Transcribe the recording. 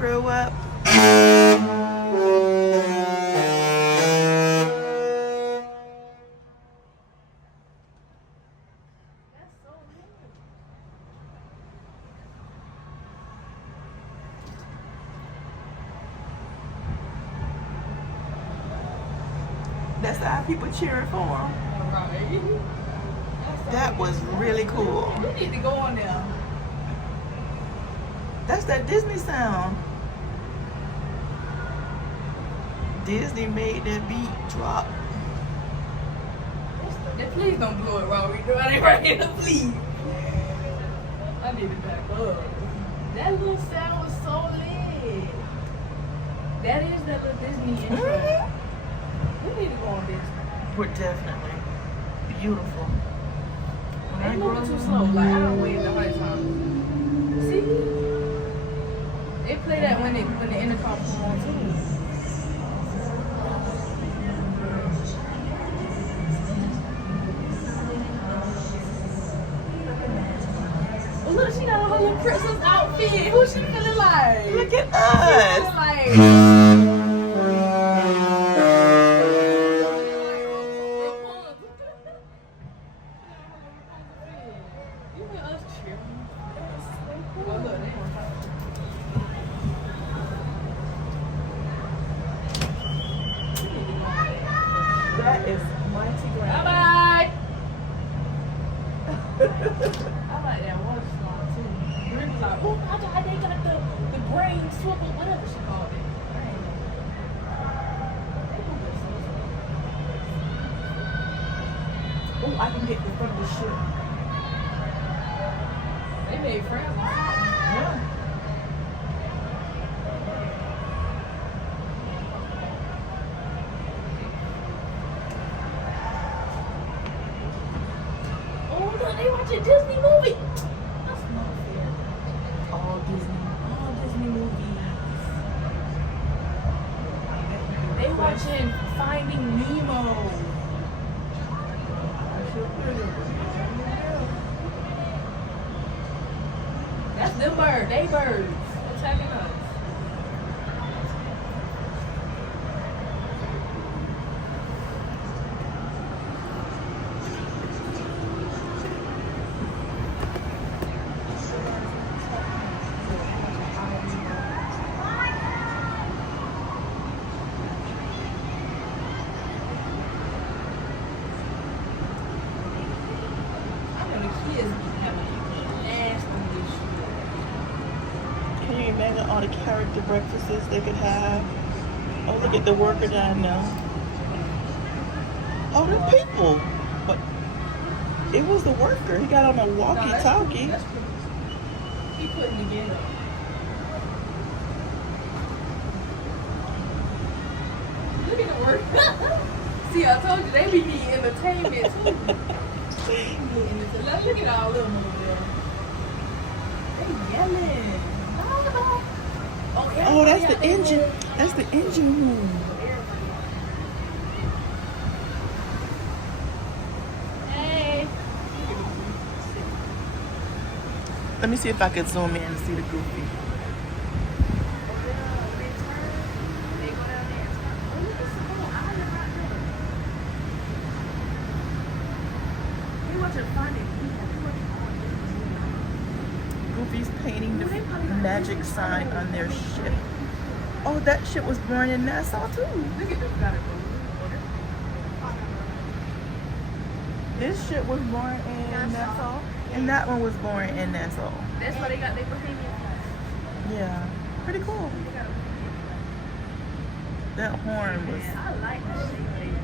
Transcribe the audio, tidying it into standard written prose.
grow up. That's how people cheering for him. That was really cool. We need to go on there. That's that Disney sound. Disney made that beat drop. Please don't blow it while we're doing it right here, please. I need it back up. That little sound was so lit. That is that little Disney intro. We need to go on this. We're definitely beautiful. They moving too slow. Like, I don't wait the right time. See? They play that when the intercom come on too. Oh, look, she got a whole little princess outfit. Who she feeling like? Look at us. She feeling like... That is mighty grand. Bye-bye. I like that water slide too. Really like, oh, they got the brain swivel, whatever she called it. Oh, I can get in front of the ship. They made friends. Yeah. Oh, look, they watching Disney movie. That's not fair. All Disney. All Disney movies. They watching Finding Nemo. That's them birds. They birds attacking us. Can you imagine all the character breakfasts they could have? Oh, look at the worker down there. Oh, they're people. But it was the worker. He got on a walkie-talkie. He putting together. Look at the work. See, I told you they be needing entertainment too. Look at all of them over there. They yelling. Oh, that's the engine. That's the engine room. Hey. Let me see if I can zoom in and see the Goofy. Goofy's painting the magic sign on their ship. Oh, that ship was born in Nassau too. This ship was born in Nassau, and that one was born in Nassau. That's why they got their Bohemian flag. Yeah, pretty cool. That horn was. I like the shape.